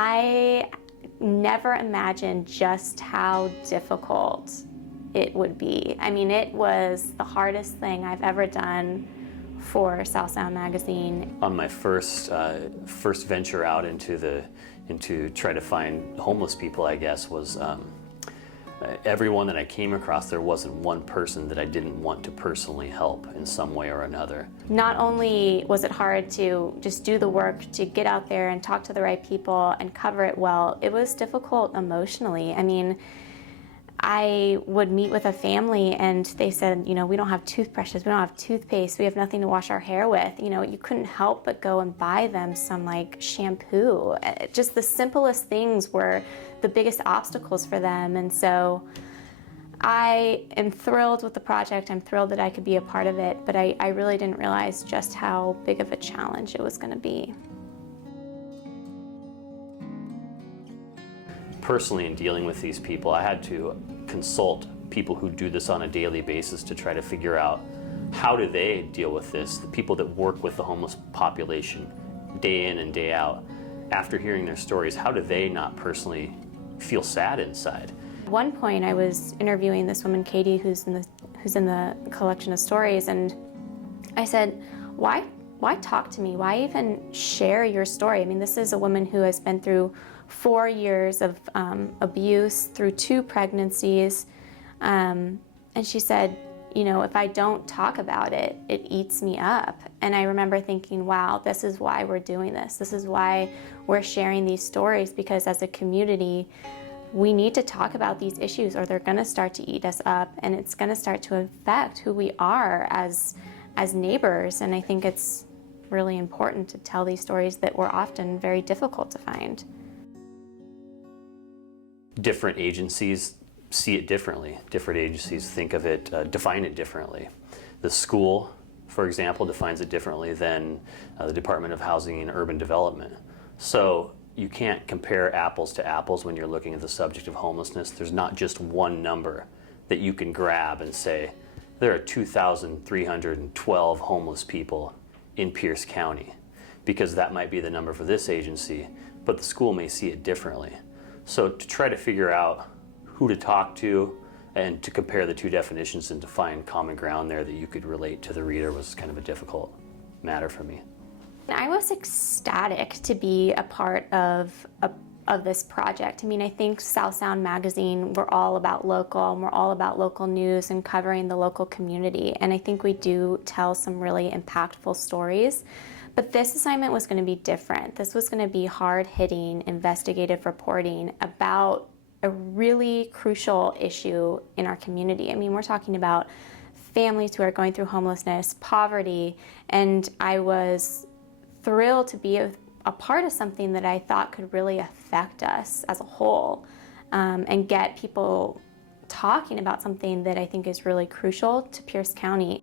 I never imagined just how difficult it would be. I mean, it was the hardest thing I've ever done for South Sound Magazine. On my first venture out into try to find homeless people, I guess, was everyone that I came across, there wasn't one person that I didn't want to personally help in some way or another. Not only was it hard to just do the work, to get out there and talk to the right people and cover it well, it was difficult emotionally. I mean, I would meet with a family and they said, you know, we don't have toothbrushes, we don't have toothpaste, we have nothing to wash our hair with. You know, you couldn't help but go and buy them some like shampoo. Just the simplest things were the biggest obstacles for them. And so I am thrilled with the project. I'm thrilled that I could be a part of it, but I really didn't realize just how big of a challenge it was going to be. Personally, in dealing with these people, I had to consult people who do this on a daily basis to try to figure out how do they deal with this, the people that work with the homeless population day in and day out. After hearing their stories, how do they not personally feel sad inside? At one point, I was interviewing this woman, Katie, who's in the collection of stories, and I said, why talk to me? Why even share your story? I mean, this is a woman who has been through 4 years of abuse, through 2 pregnancies, and she said, you know, if I don't talk about it, it eats me up. And I remember thinking, wow, this is why we're doing this. This is why we're sharing these stories, because as a community, we need to talk about these issues or they're gonna start to eat us up, and it's gonna start to affect who we are as neighbors. And I think it's really important to tell these stories that were often very difficult to find. Different agencies see it differently. Different agencies think of it, define it differently. The school, for example, defines it differently than the Department of Housing and Urban Development. So you can't compare apples to apples when you're looking at the subject of homelessness. There's not just one number that you can grab and say, there are 2,312 homeless people in Pierce County, because that might be the number for this agency, but the school may see it differently. So to try to figure out who to talk to and to compare the 2 definitions and to find common ground there that you could relate to the reader was kind of a difficult matter for me. I was ecstatic to be a part of this project. I mean, I think South Sound Magazine, we're all about local, and we're all about local news and covering the local community. And I think we do tell some really impactful stories. But this assignment was going to be different. This was going to be hard-hitting, investigative reporting about a really crucial issue in our community. I mean, we're talking about families who are going through homelessness, poverty, and I was thrilled to be a part of something that I thought could really affect us as a whole, and get people talking about something that I think is really crucial to Pierce County.